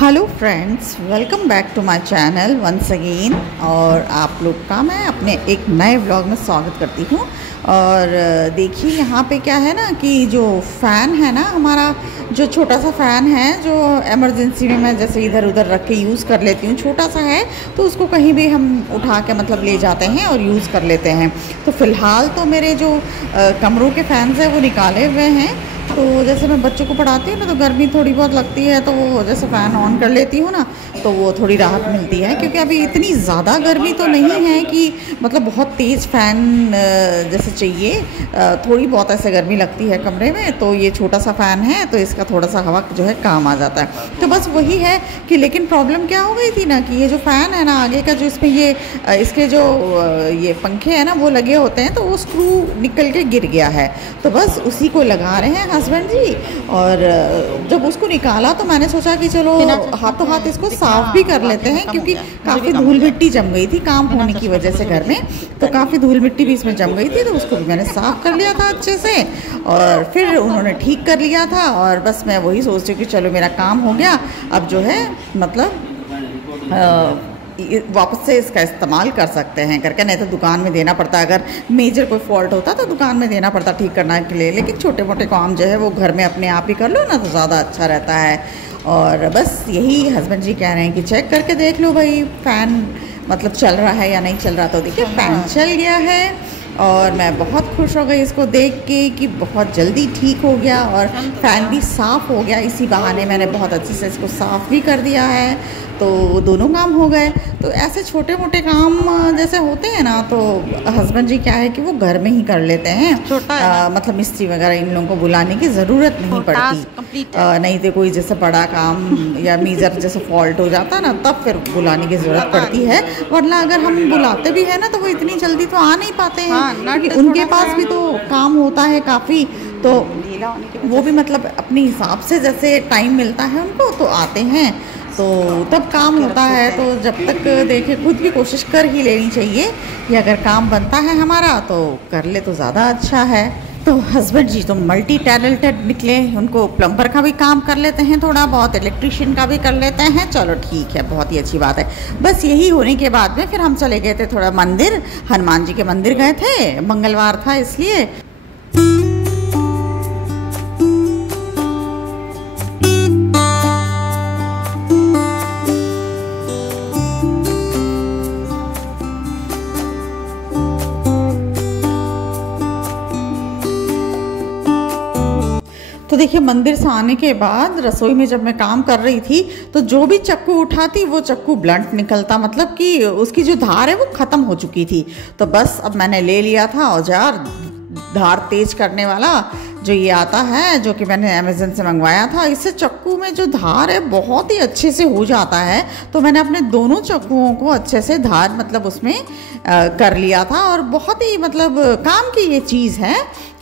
Hello friends, welcome back to my channel once again. और आप लोग का मैं अपने एक नए व्लॉग में स्वागत करती हूँ। और देखिए यहाँ पे क्या है ना कि जो फ़ैन है ना, हमारा जो छोटा सा फ़ैन है जो इमरजेंसी में मैं जैसे इधर उधर रख के यूज़ कर लेती हूँ, छोटा सा है तो उसको कहीं भी हम उठा के मतलब ले जाते हैं और यूज़ कर लेते हैं। तो फ़िलहाल तो मेरे जो कमरों के फ़ैन्स हैं वो निकाले हुए हैं। तो जैसे मैं बच्चों को पढ़ाती हूँ ना, तो गर्मी थोड़ी बहुत लगती है तो वो जैसे फ़ैन ऑन कर लेती हूँ ना, तो वो थोड़ी राहत मिलती है। क्योंकि अभी इतनी ज़्यादा गर्मी तो नहीं है कि मतलब बहुत तेज़ फ़ैन जैसे चाहिए, थोड़ी बहुत ऐसे गर्मी लगती है कमरे में। तो ये छोटा सा फ़ैन है तो इसका थोड़ा सा हवा जो है काम आ जाता है। तो बस वही है कि लेकिन प्रॉब्लम क्या हो गई थी ना कि ये जो फ़ैन है ना आगे का, जो इसमें ये इसके जो ये पंखे हैं ना वो लगे होते हैं, तो वो स्क्रू निकल के गिर गया है। तो बस उसी को लगा रहे हैं हस्बैंड जी। और जब उसको निकाला तो मैंने सोचा कि चलो हाथों हाथ इसको साफ भी कर लेते हैं, क्योंकि काफ़ी धूल मिट्टी जम गई थी काम होने की वजह से घर में। तो काफ़ी धूल मिट्टी भी इसमें जम गई थी, तो उसको भी मैंने साफ़ कर लिया था अच्छे से। और फिर उन्होंने ठीक कर लिया था। और बस मैं वही सोच रही हूँ कि चलो मेरा काम हो गया, अब जो है मतलब वापस से इसका इस्तेमाल कर सकते हैं करके। नहीं तो दुकान में देना पड़ता, अगर मेजर कोई फॉल्ट होता तो दुकान में देना पड़ता ठीक करने के लिए। लेकिन छोटे मोटे काम जो है वो घर में अपने आप ही कर लो ना, तो ज़्यादा अच्छा रहता है। और बस यही हस्बैंड जी कह रहे हैं कि चेक करके देख लो भाई फ़ैन मतलब चल रहा है या नहीं चल रहा। तो देखिए फ़ैन चल गया है और मैं बहुत खुश हो गई इसको देख के कि बहुत जल्दी ठीक हो गया और फ़ैन भी साफ़ हो गया। इसी बहाने मैंने बहुत अच्छे से इसको साफ़ भी कर दिया है, तो दोनों काम हो गए। तो ऐसे छोटे मोटे काम जैसे होते हैं ना, तो हस्बैंड जी क्या है कि वो घर में ही कर लेते हैं। मतलब मिस्त्री वगैरह इन लोगों को बुलाने की ज़रूरत नहीं पड़ती। नहीं तो कोई जैसे बड़ा काम या मेजर जैसे फॉल्ट हो जाता ना, तब फिर बुलाने की ज़रूरत पड़ती है। वरना अगर हम बुलाते भी हैं ना, तो वो इतनी जल्दी तो आ नहीं पाते हैं, क्योंकि उनके पास भी तो काम होता है काफ़ी। तो वो भी मतलब अपने हिसाब से जैसे टाइम मिलता है उनको तो आते हैं, तो तब काम होता है। तो जब तक देखे खुद भी कोशिश कर ही लेनी चाहिए कि अगर काम बनता है हमारा तो कर ले तो ज़्यादा अच्छा है। तो हस्बैंड जी तो मल्टी टैलेंटेड निकले, उनको प्लम्बर का भी काम कर लेते हैं, थोड़ा बहुत इलेक्ट्रिशियन का भी कर लेते हैं। चलो ठीक है, बहुत ही अच्छी बात है। बस यही होने के बाद में फिर हम चले गए थे थोड़ा मंदिर, हनुमान जी के मंदिर गए थे, मंगलवार था इसलिए। तो देखिए मंदिर से आने के बाद रसोई में जब मैं काम कर रही थी, तो जो भी चक्कू उठाती वो चक्कू ब्लंट निकलता, मतलब कि उसकी जो धार है वो ख़त्म हो चुकी थी। तो बस अब मैंने ले लिया था औजार धार तेज करने वाला, जो ये आता है, जो कि मैंने अमेज़न से मंगवाया था। इससे चक्कू में जो धार है बहुत ही अच्छे से हो जाता है। तो मैंने अपने दोनों चक्कुओं को अच्छे से धार मतलब उसमें कर लिया था। और बहुत ही मतलब काम की ये चीज़ है,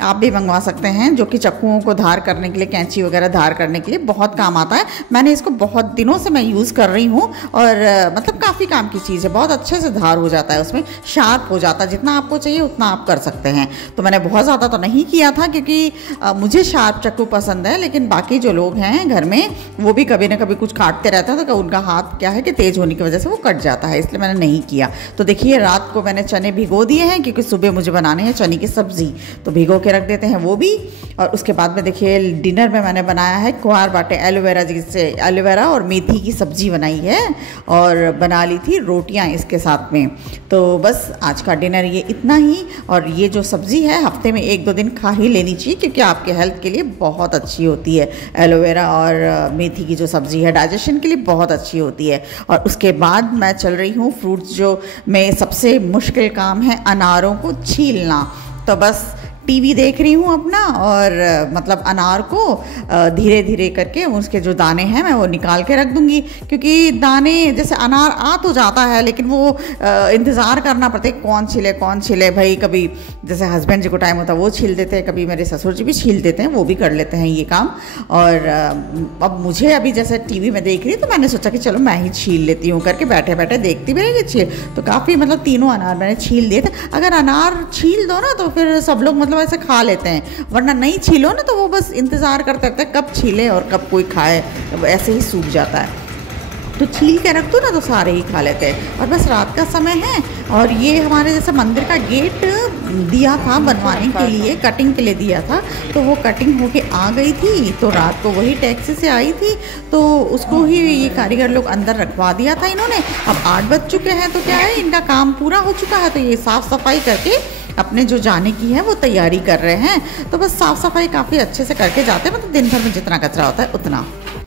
आप भी मंगवा सकते हैं, जो कि चक्कुओं को धार करने के लिए, कैंची वगैरह धार करने के लिए बहुत काम आता है। मैंने इसको बहुत दिनों से मैं यूज़ कर रही हूँ और मतलब काफ़ी काम की चीज़ है, बहुत अच्छे से धार हो जाता है, उसमें शार्प हो जाता है। जितना आपको चाहिए उतना आप कर सकते हैं। तो मैंने बहुत ज़्यादा तो नहीं किया था, क्योंकि मुझे शार्प चक्कू पसंद है, लेकिन बाकी जो लोग हैं घर में वो भी कभी ना कभी कुछ काटते रहता है, तो उनका हाथ क्या है कि तेज़ होने की वजह से वो कट जाता है, इसलिए मैंने नहीं किया। तो देखिए रात को मैंने चने भिगो दिए हैं, क्योंकि सुबह मुझे बनाने हैं चने की सब्ज़ी, तो भिगो के रख देते हैं वो भी। और उसके बाद में देखिए डिनर में मैंने बनाया है कुआर बाटे एलोवेरा, जिससे एलोवेरा और मेथी की सब्ज़ी बनाई है और बना ली थी रोटियां इसके साथ में। तो बस आज का डिनर ये इतना ही। और ये जो सब्ज़ी है हफ्ते में 1-2 दिन खा ही लेनी चाहिए, क्योंकि आपके हेल्थ के लिए बहुत अच्छी होती है। एलोवेरा और मेथी की जो सब्ज़ी है डाइजेशन के लिए बहुत अच्छी होती है। और उसके बाद मैं चल रही हूँ फ्रूट्स, जो में सबसे मुश्किल काम है अनारों को छीलना। तो बस टीवी देख रही हूँ अपना, और मतलब अनार को धीरे धीरे करके उसके जो दाने हैं मैं वो निकाल के रख दूँगी। क्योंकि दाने जैसे अनार आ तो जाता है, लेकिन वो इंतज़ार करना पड़ता है कौन छीले भाई। कभी जैसे हस्बैंड जी को टाइम होता है वो छील देते हैं, कभी मेरे ससुर जी भी छील देते हैं, वो भी कर लेते हैं ये काम। और अब मुझे अभी जैसे टीवी में देख रही तो मैंने सोचा कि चलो मैं ही छील लेती हूँ करके, बैठे बैठे देखती भी रहेगी छील। तो काफ़ी मतलब तीनों अनार मैंने छील दिए थे। अगर अनार छील दो ना तो फिर सब लोग मतलब ऐसे खा लेते हैं, वरना नहीं छीलो ना तो वो बस इंतज़ार करते रहते हैं कब छीले और कब कोई खाए, तो ऐसे ही सूख जाता है। तो छील के रख दो ना तो सारे ही खा लेते हैं। और बस रात का समय है और ये हमारे जैसे मंदिर का गेट दिया था बनवाने के लिए, कटिंग के लिए दिया था, तो वो कटिंग होके आ गई थी। तो रात को वही टैक्सी से आई थी तो उसको ही ये कारीगर लोग अंदर रखवा दिया था इन्होंने। अब 8 बज चुके हैं तो क्या है, इनका काम पूरा हो चुका है, तो ये साफ़ सफाई करके अपने जो जाने की है वो तैयारी कर रहे हैं। तो बस साफ़ सफाई काफ़ी अच्छे से करके जाते हैं, मतलब दिन भर में जितना कचरा होता है उतना।